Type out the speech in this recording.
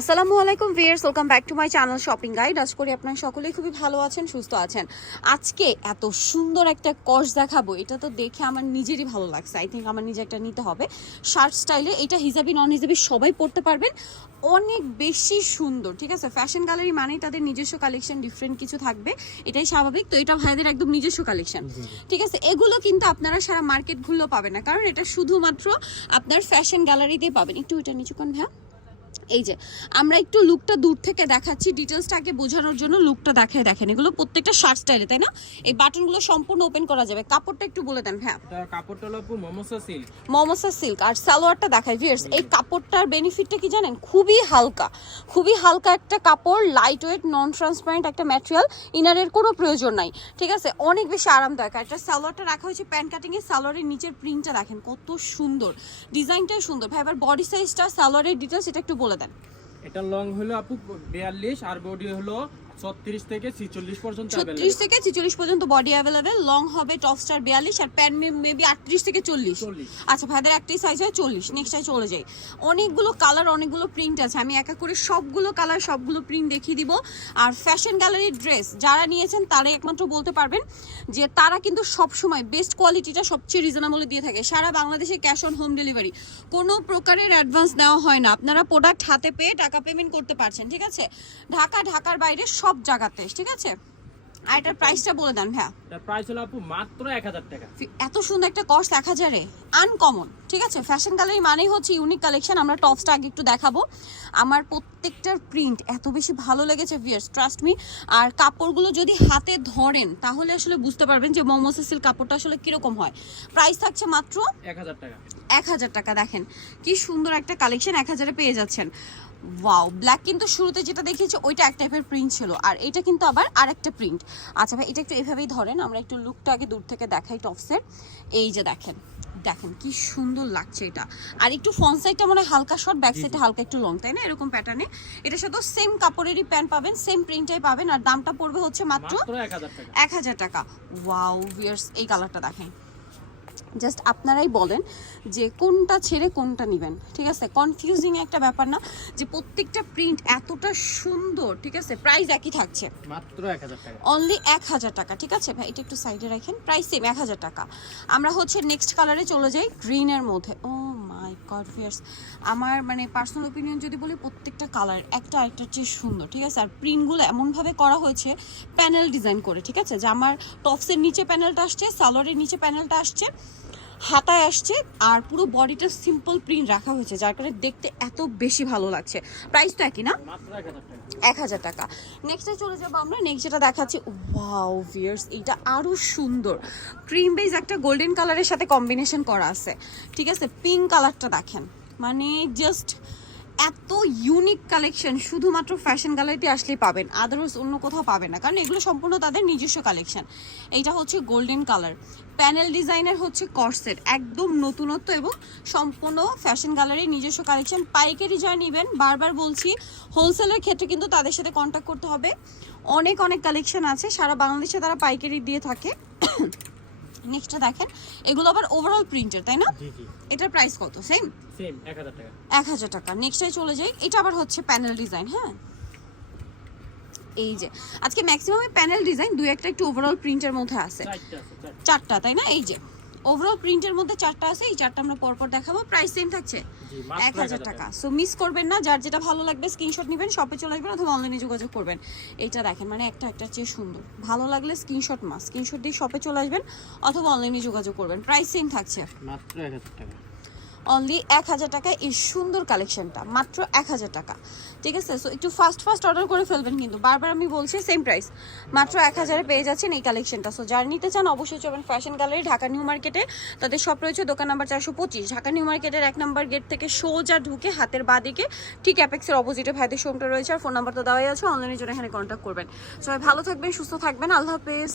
আসসালামু আলাইকুম viewers welcome back to my channel shopping guide. আজ করি আপনারা সকলেই খুবই ভালো আছেন সুস্থ আছেন। আজকে এত সুন্দর একটা কস দেখাবো এটা তো দেখে আমার নিজেরই ভালো লাগছে। আই থিঙ্ক আমার নিজে একটা নিতে হবে। শার্ট স্টাইলে এটা হিজাবি নন হিজাবি সবাই পড়তে পারবেন। অনেক বেশি সুন্দর ঠিক আছে? ফ্যাশন গ্যালারি মানেই তাদের নিজস্ব কালেকশন ডিফারেন্ট কিছু থাকবে। এটাই স্বাভাবিক। তো এটা ভাইদের একদম নিজস্ব কালেকশন ঠিক আছে? এগুলো কিন্তু আপনারা সারা মার্কেট ঘুরলেও পাবেন না। কারণ এটা শুধুমাত্র আপনার ফ্যাশন গ্যালারিতেই পাবেন। একটু এটা নিচু কোন হ্যাঁ এই যে আমরা একটু লুকটা দূর থেকে দেখাচ্ছি। ডিটেলসটা আগে বোঝানোর জন্য লুকটা দেখায় দেখেন। এগুলো প্রত্যেকটা শার্ট স্টাইলে তাই না? এই বাটনগুলো সম্পূর্ণ ওপেন করা যাবে। কাপড়টা একটু বলে দেন হ্যাঁ কাপড়টা হলো মমসা সিল্ক মমসা সিল্ক আর সালোয়ারটা দেখায় ভিয়ার্স এই কাপড়টার বেনিফিটটা কি জানেন? খুবই হালকা। খুবই হালকা একটা কাপড় লাইট ওয়েট নন ট্রান্সপারেন্ট একটা ম্যাটেরিয়াল ইনারের কোনো প্রয়োজন নাই। ঠিক আছে? অনেক বেশি আরামদায়ক। আর এটা সালোয়ারটা রাখা হয়েছে প্যান্ট কাটিং এ সালোয়ারের নিচের প্রিন্টটা দেখেন কত সুন্দর। ডিজাইনটাই সুন্দর। ভাই এবার বডি সাইজটা সালোয়ারের ডিটেলস এটা একটু বলে দেন। এটা লং হলো আপু বিয়াল্লিশ আর বডি হলো ছত্রিশ থেকে ছিচল্লিশ পর্যন্ত ছত্রিশ available। থেকে ছিচল্লিশ পর্যন্ত বডি অ্যাভেলেবেল লং হবে টপ স্টার বিয়াল্লিশ আর প্যান্ট মেবি আটত্রিশ থেকে চল্লিশ। চল্লিশ। আচ্ছা ভাইদের একটাই সাইজ হয় চল্লিশ নেক্সটটাই চলে যাই। অনেকগুলো কালার অনেকগুলো প্রিন্ট আছে। আমি একা করে সবগুলো কালার সবগুলো প্রিন্ট দেখিয়ে দিব। আর ফ্যাশন গ্যালারির ড্রেস যারা নিয়েছেন তারাই একমাত্র বলতে পারবেন যে তারা কিন্তু সবসময় বেস্ট কোয়ালিটিটা সবচেয়ে রিজনেবলে দিয়ে থাকে। সারা বাংলাদেশে ক্যাশ অন হোম ডেলিভারি কোনো প্রকারের অ্যাডভান্স নেওয়া হয় না। আপনারা প্রোডাক্ট হাতে পেয়ে টাকা পেমেন্ট করতে পারছেন ঠিক আছে? ঢাকা ঢাকার বাইরে সব জায়গাতে ঠিক আছে? আর এটার প্রাইসটা বলে দেন ভাইয়া। এটার প্রাইস হলো আপু মাত্র এক হাজার টাকা। এত সুন্দর একটা কস্ট এক হাজারে আনকমন ঠিক আছে? ফ্যাশন গ্যালারি মানেই হচ্ছে ইউনিক কালেকশন আমরা টপসটা আগে একটু দেখাবো। আমার প্রত্যেকটার প্রিন্ট এত বেশি ভালো লেগেছে ভিয়ার্স ট্রাস্ট মি আর কাপড়গুলো যদি হাতে ধরেন তাহলে আসলে বুঝতে পারবেন যে মোমোসা সিল্ক কাপড়টা আসলে কীরকম হয়। প্রাইস থাকছে মাত্র এক হাজার টাকা। এক হাজার টাকা দেখেন। কি সুন্দর একটা কালেকশন এক হাজারে পেয়ে যাচ্ছেন। ওয়াও ব্ল্যাক কিন্তু শুরুতে যেটা দেখিয়েছি ওইটা এক টাইপের প্রিন্ট ছিল। আর এটা কিন্তু আবার আর একটা প্রিন্ট আচ্ছা ভাই এটা একটু এভাবেই ধরেন আমরা একটু লুকটা আগে দূর থেকে দেখাই টপসের এই যে দেখেন দেখেন কি সুন্দর লাগছে এটা। আর একটু ফ্রন্ট সাইডটা মনে হয় হালকা শর্ট ব্যাক সাইডটা হালকা একটু লং তাই না? এরকম প্যাটার্নে এটার সাথে সেম কাপড়েরই প্যান্ট পাবেন সেম প্রিন্টটাই পাবেন। আর দামটা পড়বে হচ্ছে মাত্র মাত্র এক হাজার টাকা। এক হাজার টাকা। ওয়াও ভিয়ার্স এই কালারটা দেখেন। জাস্ট আপনারাই বলেন যে কোনটা ছেড়ে কোনটা নেবেন ঠিক আছে? কনফিউজিং একটা ব্যাপার না যে প্রত্যেকটা প্রিন্ট এতটা সুন্দর ঠিক আছে? প্রাইস একই থাকছে। মাত্র এক হাজার টাকা। অনলি এক হাজার টাকা ঠিক আছে? ভাই এটা একটু সাইডে রাখেন। প্রাইস সেম এক হাজার টাকা। আমরা হচ্ছে নেক্সট কালারে চলে যাই গ্রিনের মধ্যে। ও মাই গড ফিয়ার্স আমার মানে পার্সোনাল ওপিনিয়ন যদি বলি, প্রত্যেকটা কালার একটা আরেকটার চেয়ে সুন্দর, ঠিক আছে? আর প্রিন্টগুলো এমনভাবে করা হয়েছে প্যানেল ডিজাইন করে, ঠিক আছে? যে আমার টপসের নিচে প্যানেলটা আসছে সালোয়ারের নিচে প্যানেলটা আসছে হাতায় আসছে আর পুরো বডিটা সিম্পল প্রিন্ট রাখা হয়েছে, যার কারণে দেখতে এত বেশি ভালো লাগছে। প্রাইস তো একই না? এক হাজার টাকা। নেক্সটে চলে যাব আমরা। নেক্সট যেটা দেখাচ্ছি ওয়াও ভিয়ার্স এইটা আরও সুন্দর। ক্রিম বেজ একটা গোল্ডেন কালারের সাথে কম্বিনেশন করা আছে। ঠিক আছে? পিঙ্ক কালারটা দেখেন। মানে জাস্ট এত ইউনিক কালেকশন শুধুমাত্র ফ্যাশন গ্যালারিতে আসলেই পাবেন আদারওয়াইজ অন্য কোথাও পাবেন না। কারণ এগুলো সম্পূর্ণ তাদের নিজস্ব কালেকশন এইটা হচ্ছে গোল্ডেন কালার প্যানেল ডিজাইনের হচ্ছে কর্সেট একদম নতুনত্ব এবং সম্পূর্ণ ফ্যাশন গ্যালারির নিজস্ব কালেকশন পাইকারি যা নেবেন, বারবার বলছি হোলসেলের ক্ষেত্রে কিন্তু তাদের সাথে কন্ট্যাক্ট করতে হবে। অনেক অনেক কালেকশন আছে, সারা বাংলাদেশে তারা পাইকারি দিয়ে থাকে। নেক্সটটা দেখেন। এগুলো আবার ওভারঅল প্রিন্টের তাই না? এটার প্রাইস কত? সেম সেম এক হাজার টাকা। এক হাজার টাকা। নেক্সটটাই চলে যাই। এটা আবার হচ্ছে প্যানেল ডিজাইন হ্যাঁ? এই যে আজকে ম্যাক্সিমাম প্যানেল ডিজাইন দুই একটা একটু ওভারঅল প্রিন্টের মধ্যে আছে চারটে। চারটা তাই না? এই যে ওভারঅল প্রিন্টের মধ্যে চারটা আছে এই চারটা আমরা পরপর দেখাবো। প্রাইস সেম থাকছে। এক হাজার টাকা। সো মিস করবেন না যার যেটা ভালো লাগবে স্ক্রিনশট নেবেন শপে চলে আসবেন অথবা অনলাইনে যোগাযোগ করবেন। এইটা দেখেন মানে একটা একটা চেয়ে সুন্দর। ভালো লাগলে স্ক্রিনশট মাস স্ক্রিনশট দিয়ে শপে চলে আসবেন অথবা অনলাইনে যোগাযোগ করবেন। প্রাইস সেম থাকছে। মাত্র এক হাজার টাকা। অনলি এক হাজার টাকা এই সুন্দর কালেকশনটা মাত্র এক হাজার টাকা। ঠিক আছে? সো একটু ফাস্ট ফাস্ট অর্ডার করে ফেলবেন কিন্তু। বারবার আমি বলছি সেম প্রাইস মাত্র এক হাজারে পেয়ে যাচ্ছেন এই কালেকশনটা সো যারা নিতে চান, অবশ্যই চলবেন ফ্যাশন গ্যালারি ঢাকা নিউ মার্কেটে। তাদের সব রয়েছে দোকান নাম্বার চারশো পঁচিশ। ঢাকা নিউ মার্কেটের এক নম্বর গেট থেকে সোজা ঢুকে হাতের বাদিকে ঠিক অ্যাপেক্সের অপোজিটে ভাইদের শোমটা রয়েছে। আর ফোন নাম্বার তো দেওয়াই আছে। অনলাইনের জন্য এখানে কন্ট্যাক্ট করবেন। সবাই ভালো থাকবেন, সুস্থ থাকবেন। আল্লাহ হাফেজ।